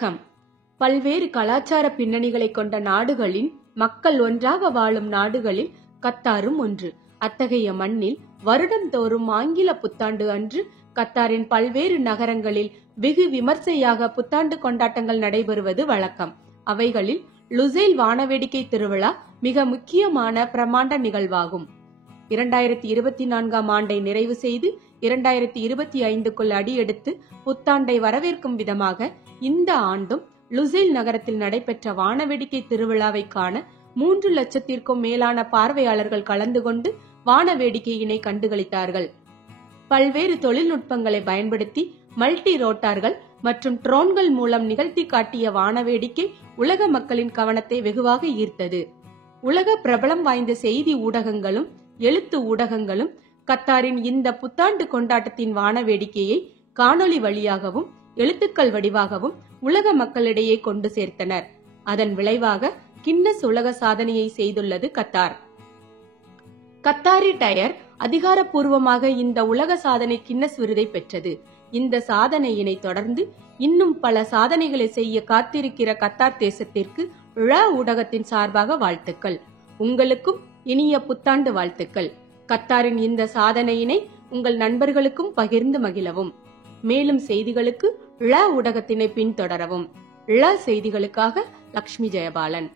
வணக்கம். பல்வேறு கலாச்சார பின்னணிகளை கொண்ட நாடுகளின் மக்கள் ஒன்றாக வாழும் நாடுகளில் கத்தாரும் ஒன்று. அத்தகைய மண்ணில் வருடந்தோறும் ஆங்கில புத்தாண்டு அன்று கத்தாரின் பல்வேறு நகரங்களில் வெகு விமர்சையாக புத்தாண்டு கொண்டாட்டங்கள் நடைபெறுவது வழக்கம். அவைகளில் லுசைல் வானவேடிக்கை திருவிழா மிக முக்கியமான பிரமாண்ட நிகழ்வாகும். 2024ஆம் ஆண்டை நிறைவு செய்து 2025க்குள் அடியெடுத்து புத்தாண்டை வரவேற்கும் விதமாக இந்த ஆண்டும் லுசைல் நகரத்தில் நடைபெற்ற வானவேடிக்கை திருவிழாவை காண 3 லட்சத்திற்கும் மேலான பார்வையாளர்கள் கலந்து கொண்டு வானவேடிக்கையினை கண்டுகளித்தார்கள். பல்வேறு தொழில்நுட்பங்களை பயன்படுத்தி மல்டி ரோட்டார்கள் மற்றும் ட்ரோன்கள் மூலம் நிகழ்த்தி காட்டிய வானவேடிக்கை உலக மக்களின் கவனத்தை வெகுவாக ஈர்த்தது. உலக பிரபலம் வாய்ந்த செய்தி ஊடகங்களும் எழுத்து ஊடகங்களும் கத்தாரின் இந்த புத்தாண்டு கொண்டாட்டத்தின் வானவேடிக்கையை காணொளி வழியாகவும் எழுத்துக்கள் வடிவாகவும் உலக மக்களிடையே கொண்டு சேர்த்தனர். அதன் விளைவாக கின்னஸ் உலக சாதனையை செய்துள்ளது கத்தார். கத்தாரி டயர் அதிகாரப்பூர்வமாக இந்த உலக சாதனை கின்னஸ் விருதை பெற்றது. இந்த சாதனையினை தொடர்ந்து இன்னும் பல சாதனைகளை செய்ய காத்திருக்கிற கத்தார் தேசத்திற்கு ஊடகத்தின் சார்பாக வாழ்த்துக்கள். உங்களுக்கும் இனிய புத்தாண்டு வாழ்த்துக்கள். கத்தாரின் இந்த சாதனையினை உங்கள் நண்பர்களுக்கும் பகிர்ந்து மகிழவும். மேலும் செய்திகளுக்கு ஊடகத்தினை பின்தொடரவும். செய்திகளுக்காக லக்ஷ்மி ஜெயபாலன்.